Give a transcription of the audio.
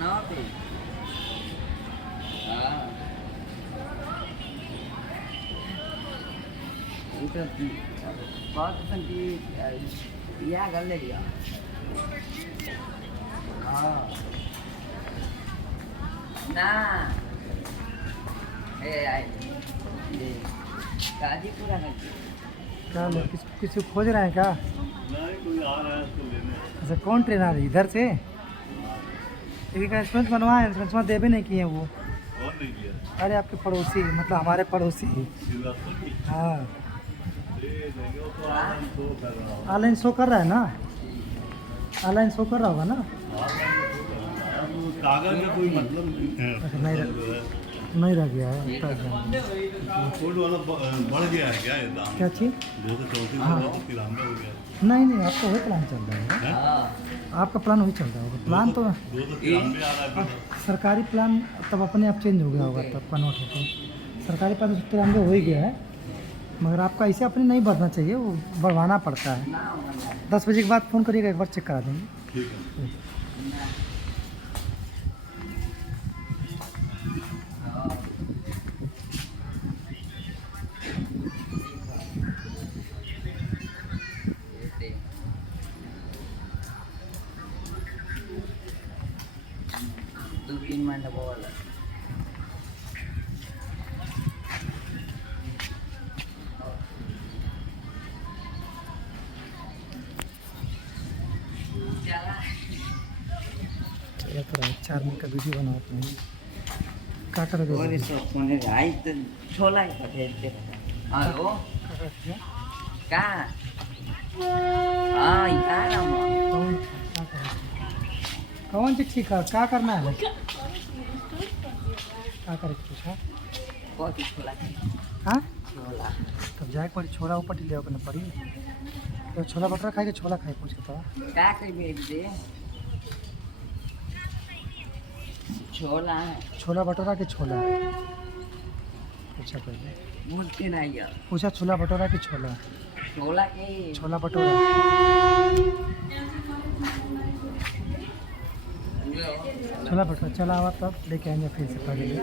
ना पे हाँ itu बहुत संगी या कर ले लिया हाँ ना आई ये गाजीपुरा में क्या लोग किसी खोज रहे हैं क्या? नहीं, कोई आ रहा है उसको लेने। अच्छा कौन ट्रेन आ रही इधर से? एक इंश्योरेंस बनवाए, इंश्योरेंस देवे नहीं किए वो। और नहीं किया अरे आपके पड़ोसी मतलब हमारे पड़ोसी। शिवरात्रि की हाँ ले लेंगे वो तो ऑनलाइन शो कर रहा होगा। ऑनलाइन शो कर रहा है ना, ऑनलाइन शो कर रहा होगा ना। अब कागज में कोई मतलब नहीं है। अच्छा, नहीं रह गया है फूड वाला बढ़ गया है क्या ये दाम? क्या चीज़? 234 हाँ। तो तिरानवे हो गया। नहीं आपका वही प्लान चल रहा है, हैं? हाँ आपका प्लान वही चल रहा होगा। प्लान तो 293 आ रहा है। सरकारी प्लान तब अपने आप चेंज हो गया होगा, तब कन्वर्ट होकर सरकारी प्लान 93 हो ही गया है, मगर आपका ऐसे अपने नहीं बढ़ना चाहिए, वो बढ़वाना पड़ता है। 10 बजे के बाद फ़ोन करिएगा, एक बार चेक करा देंगे। ठीक है। दो तीन महीने बोल चलो थोड़ा 4 मिनट का वीडियो बनाते हैं। क्या करोगे? और इस फोन आई तो छोला ही पटेल हेलो कहाँ हाँ इधर ना कौन क्या करोगे? कौन सी ठीक है, क्या करना है? क्या करे पूछा? बहुत ही छोला हाँ छोला तब जाए पड़ी, छोला ऊपर ले आओ ना पड़ी। तो छोला भटूरा खाएगा, छोला खाए पूछ के तो क्या कर बेच दे छोला है छोला भटूरा के छोला पूछा पहले, बोलते नहीं यार पूछा छोला भटूरा की छोला, छोला के छोला भटूरा। छोला भटूरा चला हुआ तब लेके आएंगे फिर से पहले।